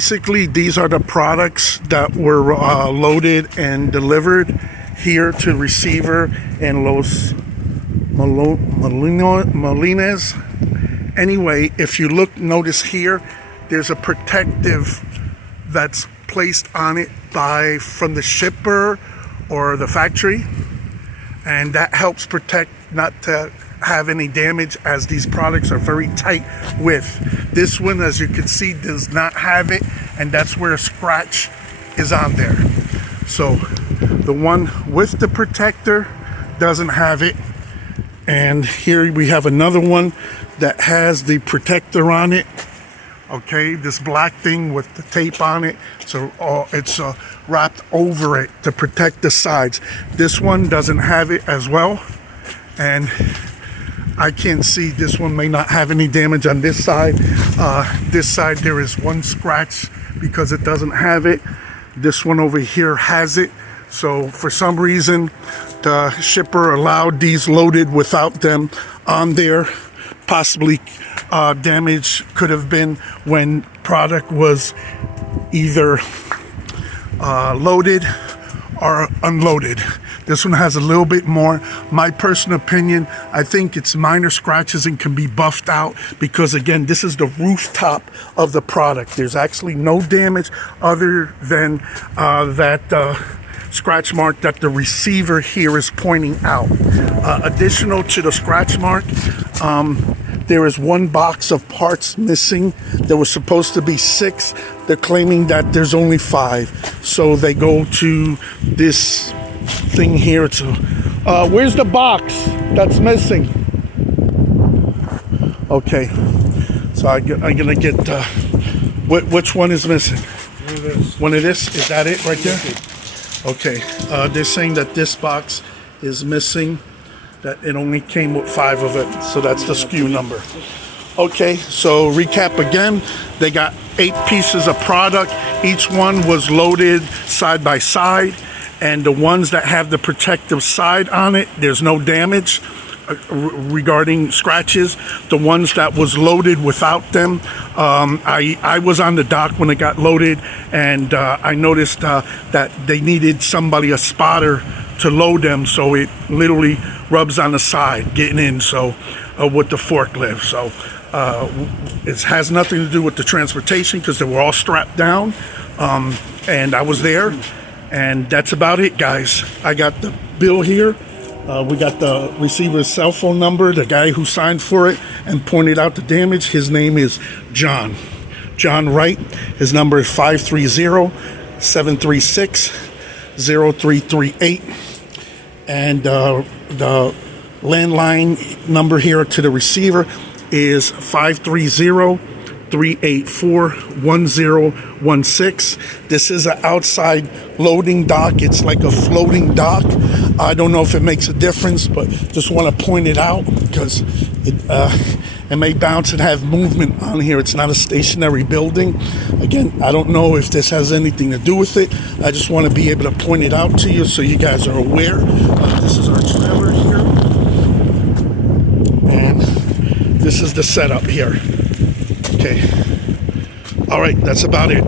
Basically, these are the products that were loaded and delivered here to receiver in Los Molinos. Anyway, if you notice here, there's a protective that's placed on it from the shipper or the factory, and that helps protect not to have any damage, as these products are very tight with. This one, as you can see, does not have it, and that's where a scratch is on there. So the one with the protector doesn't have it, and here we have another one that has the protector on it. Okay, this black thing with the tape on it, so it's wrapped over it to protect the sides. This one doesn't have it as well, and I can't see, this one may not have any damage on this side. This side there is one scratch because it doesn't have it. This one over here has it. So for some reason the shipper allowed these loaded without them on there. Possibly damage could have been when product was either loaded or unloaded. This one has a little bit more. My personal opinion, I think it's minor scratches and can be buffed out, because again, this is the rooftop of the product. There's actually no damage other than that scratch mark that the receiver here is pointing out. Additional to the scratch mark, there is one box of parts missing. There was supposed to be 6. They're claiming that there's only 5. So they go to this thing here. It's where's the box that's missing? Okay, so I'm gonna get which one is missing? One of this. Is that it right there? Okay, they're saying that this box is missing, that it only came with 5 of it, so that's the SKU number. Okay, so recap again, they got 8 pieces of product. Each one was loaded side by side, and the ones that have the protective side on it, there's no damage regarding scratches. The ones that was loaded without them, I was on the dock when it got loaded, and I noticed that they needed a spotter to load them, so it literally rubs on the side getting in, so with the forklift. So it has nothing to do with the transportation, because they were all strapped down, and I was there, and that's about it, guys. I got the bill here. We got the receiver's cell phone number, the guy who signed for it and pointed out the damage. His name is John WRIGHT. His number is 530-736-0338. And the landline number here to the receiver is 530-384-1016. This is an outside loading dock. It's like a floating dock. I don't know if it makes a difference, but just want to point it out because it may bounce and have movement on here. It's not a stationary building. Again, I don't know if this has anything to do with it. I just want to be able to point it out to you so you guys are aware. This is our trailer here, and this is the setup here. Okay. All right, that's about it.